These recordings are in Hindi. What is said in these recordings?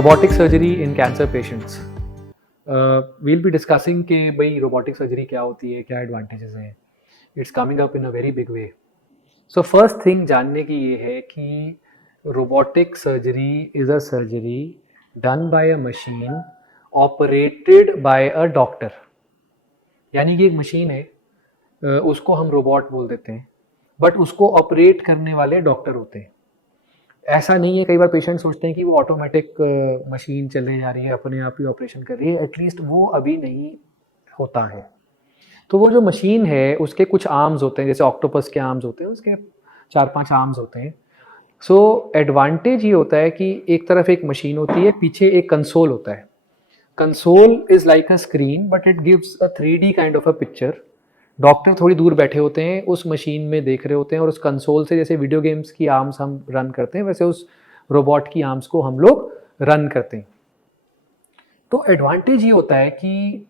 Robotic surgery in cancer patients. We'll be discussing कि भाई रोबोटिक सर्जरी क्या होती है, क्या एडवांटेजेस हैं। It's coming up in a very big way. So first thing जानने की ये है कि robotic surgery is a surgery done by a machine operated by a doctor. यानी कि एक मशीन है, उसको हम रोबोट बोल देते हैं, बट उसको ऑपरेट करने वाले डॉक्टर होते हैं। ऐसा नहीं है, कई बार पेशेंट सोचते हैं कि वो ऑटोमेटिक मशीन चलने जा रही है, अपने आप ही ऑपरेशन कर रही है। एटलीस्ट वो अभी नहीं होता है। तो वो जो मशीन है उसके कुछ आर्म्स होते हैं, जैसे ऑक्टोपस के आर्म्स होते हैं, उसके 4-5 आर्म्स होते हैं। सो एडवांटेज ये होता है कि एक तरफ एक मशीन होती है, पीछे एक कंसोल होता है। Console is like a screen but it gives a 3D kind of a picture. Doctor थोड़ी दूर बैठे होते हैं, उस मशीन में देख रहे होते हैं, और उस कंसोल से जैसे वीडियो गेम्स की आर्म्स हम रन करते हैं, वैसे उस रोबोट की आर्म्स को हम लोग रन करते हैं। तो एडवांटेज ये होता है कि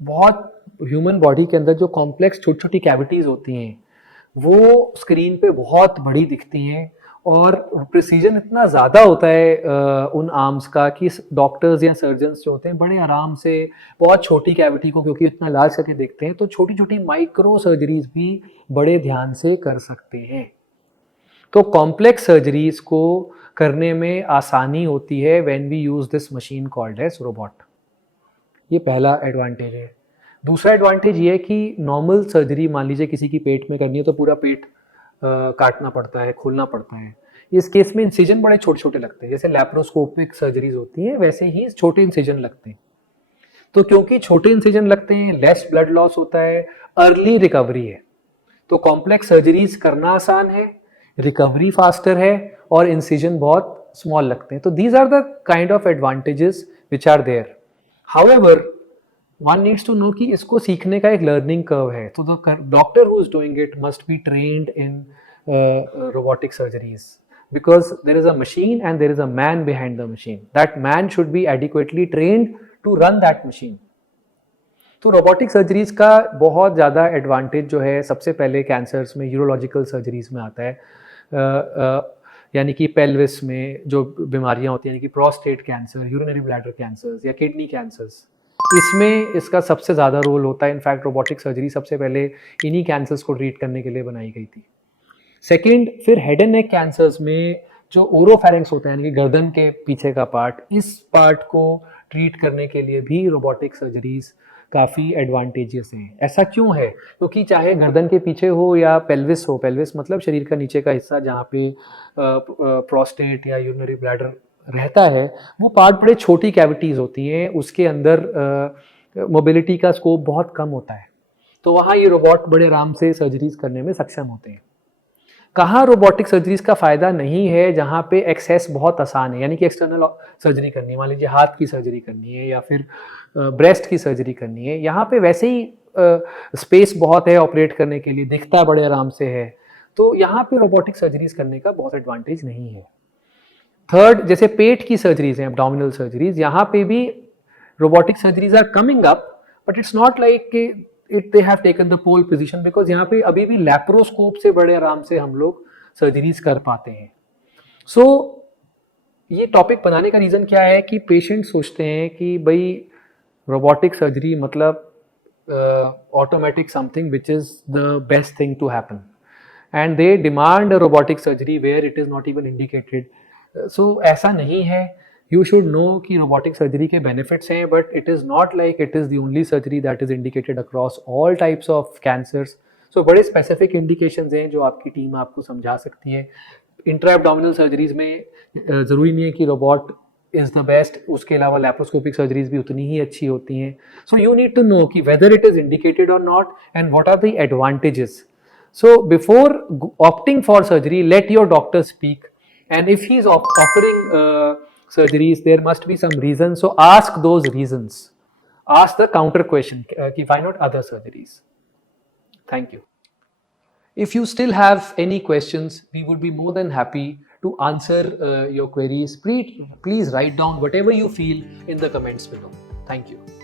बहुत ह्यूमन बॉडी के अंदर जो कॉम्प्लेक्स छोटी छोटी कैविटीज़ होती हैं वो स्क्रीन पे बहुत बड़ी दिखती हैं, और प्रिसीजन इतना ज़्यादा होता है उन आर्म्स का कि डॉक्टर्स या सर्जन्स जो होते हैं बड़े आराम से बहुत छोटी कैविटी को, क्योंकि इतना लार्ज करके देखते हैं, तो छोटी छोटी माइक्रो सर्जरीज भी बड़े ध्यान से कर सकते हैं। तो कॉम्प्लेक्स सर्जरीज को करने में आसानी होती है when we use this machine called as robot. ये पहला एडवांटेज है। दूसरा एडवांटेज ये है कि नॉर्मल सर्जरी मान लीजिए किसी की पेट में करनी है, तो पूरा पेट काटना पड़ता है, खोलना पड़ता है। इस केस में इंसिजन बड़े छोटे छोटे लगते हैं, जैसे लैप्रोस्कोपिक सर्जरीज होती हैं वैसे ही छोटे इंसिजन लगते हैं। तो क्योंकि छोटे इंसिजन लगते हैं, लेस ब्लड लॉस होता है, अर्ली रिकवरी है, तो कॉम्प्लेक्स सर्जरीज करना आसान है, रिकवरी फास्टर है, और इंसिजन बहुत स्मॉल लगते हैं। तो these are the kind of advantages which are there. However one needs to know कि इसको सीखने का एक लर्निंग कर्व है। तो the doctor who is doing it must be trained in robotic surgeries, because there is a machine and there is a man behind the machine. That man should be adequately trained to run that machine. तो रोबोटिक सर्जरीज का बहुत ज़्यादा एडवांटेज जो है, सबसे पहले कैंसर्स में, यूरोलॉजिकल सर्जरीज में आता है। यानी कि पेल्विस में जो बीमारियां होती हैं, यानी कि prostate cancer, urinary bladder cancers या किडनी कैंसर्स, इसमें इसका सबसे ज़्यादा रोल होता है। इनफैक्ट रोबोटिक सर्जरी सबसे पहले इन्हीं कैंसर्स को ट्रीट करने के लिए बनाई गई थी। सेकेंड, फिर हेड एंड नेक कैंसर्स में जो ओरोफेरिंक्स होता है, यानी कि गर्दन के पीछे का पार्ट, इस पार्ट को ट्रीट करने के लिए भी रोबोटिक सर्जरीज काफ़ी एडवांटेजियस हैं। ऐसा क्यों है? क्योंकि चाहे गर्दन के पीछे हो या पेल्विस हो, पेल्विस मतलब शरीर का नीचे का हिस्सा जहाँ पे प्रोस्टेट या यूरिनरी ब्लैडर रहता है, वो पार्ट बड़े छोटी कैविटीज़ होती हैं, उसके अंदर मोबिलिटी का स्कोप बहुत कम होता है। तो वहाँ ये रोबोट बड़े आराम से सर्जरीज करने में सक्षम होते हैं। कहाँ रोबोटिक सर्जरीज का फ़ायदा नहीं है? जहाँ पे एक्सेस बहुत आसान है, यानी कि एक्सटर्नल सर्जरी करनी है, मान लीजिए हाथ की सर्जरी करनी है या फिर ब्रेस्ट की सर्जरी करनी है, यहाँ पे वैसे ही स्पेस बहुत है ऑपरेट करने के लिए, दिखता बड़े आराम से है, तो यहाँ पे रोबोटिक सर्जरीज करने का बहुत एडवांटेज नहीं है। थर्ड, जैसे पेट की सर्जरीज हैं, एब्डोमिनल सर्जरीज, यहाँ पे भी robotic surgeries are coming up, but it's not like they have taken the pole position, because यहाँ पे अभी भी लैप्रोस्कोप से बड़े आराम से हम लोग सर्जरीज कर पाते हैं। सो ये टॉपिक बनाने का रीज़न क्या है कि पेशेंट सोचते हैं कि भाई रोबोटिक सर्जरी मतलब automatic something which is the best thing to happen, and they demand a robotic surgery where it is not even indicated. So ऐसा नहीं है। You should know कि रोबोटिक सर्जरी के बेनिफिट्स हैं, but it is not like it is the only surgery that is indicated across all types of cancers. So बड़े स्पेसिफिक इंडिकेशंस हैं जो आपकी टीम आपको समझा सकती है। इंट्रा एब्डोमिनल सर्जरीज में ज़रूरी नहीं है कि रोबोट इज़ द बेस्ट, उसके अलावा लैप्रोस्कोपिक सर्जरीज भी उतनी ही अच्छी होती हैं। So you need to know कि वेदर इट इज़ इंडिकेटेड और not, and what are the advantages. So before opting for surgery, let your doctor speak, and if he is offering surgeries, there must be some reason. So ask those reasons. Ask the counter question. Why not other surgeries? Thank you. If you still have any questions, we would be more than happy to answer your queries. Please write down whatever you feel in the comments below. Thank you.